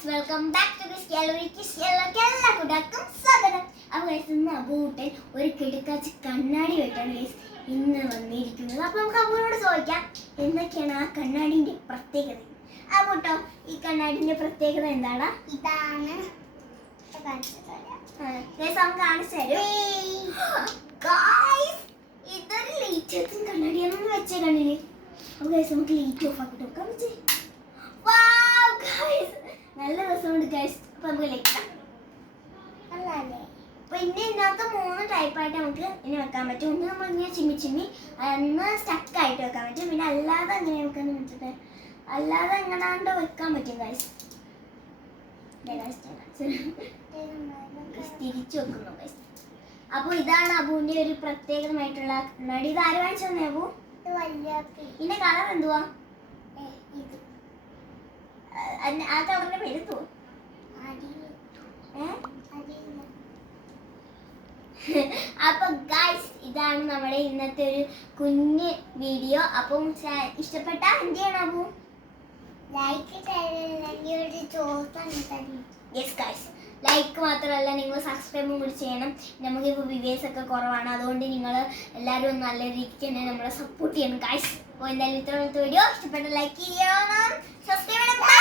Guys welcome back to this gallery കിസ്യല്ലക്ക് എല്ലാ കൂട്ടർക്കും സ്വാഗതം. അപ്പോൾ ഗൈസ് ഇന്ന് അബൂട്ടൻ ഒരു കിടക്കാച്ച് കണ്ണാടി വെട്ടാണ് ഗൈസ് ഇന്ന് വന്നിരിക്കുന്നത്. അപ്പോൾ നമുക്ക് അബൂനോട് ചോദിക്കാം എന്തൊക്കെയാണ് ആ കണ്ണാടിന്റെ പ്രത്യേകത? അബൂട്ടോ ഈ കണ്ണാടിന്റെ പ്രത്യേകത എന്താണ്? ഇതാണ്. ഗൈസ് നമുക്ക് കാണിച്ചു തരും. ഇതൊരു ലൈറ്റ് കണ്ണാടിയാണെന്ന് വെച്ചേ കണ്ണിൽ. അപ്പോൾ ഗൈസ് നമുക്ക് ലൈറ്റ് ഓഫ് ആക്കിട്ട് നോക്കാം വെച്ചേ Wow, guys. നല്ല രസമുണ്ട് ഗൈസ് അപ്പൊ നമുക്ക് ലൈക്കാം അല്ലേ പിന്നെ ഇതിനകത്ത് മൂന്ന് ടൈപ്പായിട്ട് നമുക്ക് ഇനി വെക്കാൻ പറ്റും ഒന്ന് നമ്മൾ ഇങ്ങനെ ചിമ്മി ചിമ്മി സ്റ്റക്ക് ആയിട്ട് വെക്കാൻ പറ്റും പിന്നെ അല്ലാതെ അങ്ങനെ വെക്കാന്ന് വെച്ചിട്ട് അല്ലാതെ എങ്ങനാണ്ട് വെക്കാൻ പറ്റും ഗൈസ് തിരിച്ചു വെക്കുന്നു ഗൈസ് അപ്പോൾ ഇതാണ് അബുവിന്റെ ഒരു പ്രത്യേകമായിട്ടുള്ള കണ്ണാടി ഇത് ആര് വാങ്ങിച്ചു തന്നെ അബു ഇത് വലിയ പി- ഇതിന്റെ കളർ എന്തുവാ ആ, അതിന് പേര് എന്തുവാ അപ്പൊ ഗൈസ് ഇതാണ് നമ്മുടെ ഇന്നത്തെ ഒരു കുഞ്ഞ് വീഡിയോ അപ്പം ഇഷ്ടപ്പെട്ട എന്ത് ചെയ്യണം അപ്പു ലൈക്ക് യെസ് ഗൈസ് ലൈക്ക് മാത്രമല്ല നിങ്ങൾ സബ്സ്ക്രൈബും കൂടി ചെയ്യണം. നമുക്കിപ്പോൾ വിവേസ് ഒക്കെ കുറവാണ്. അതുകൊണ്ട് നിങ്ങൾ എല്ലാവരും നല്ല രീതിക്ക് തന്നെ നമ്മളെ സപ്പോർട്ട് ചെയ്യണം ഗൈസ് അപ്പോൾ എന്തായാലും ഇത്രത്തെ വീഡിയോ ഇഷ്ടപ്പെട്ട ലൈക്ക് ചെയ്യണം സബ്സ്ക്രൈബ് ചെയ്യണം.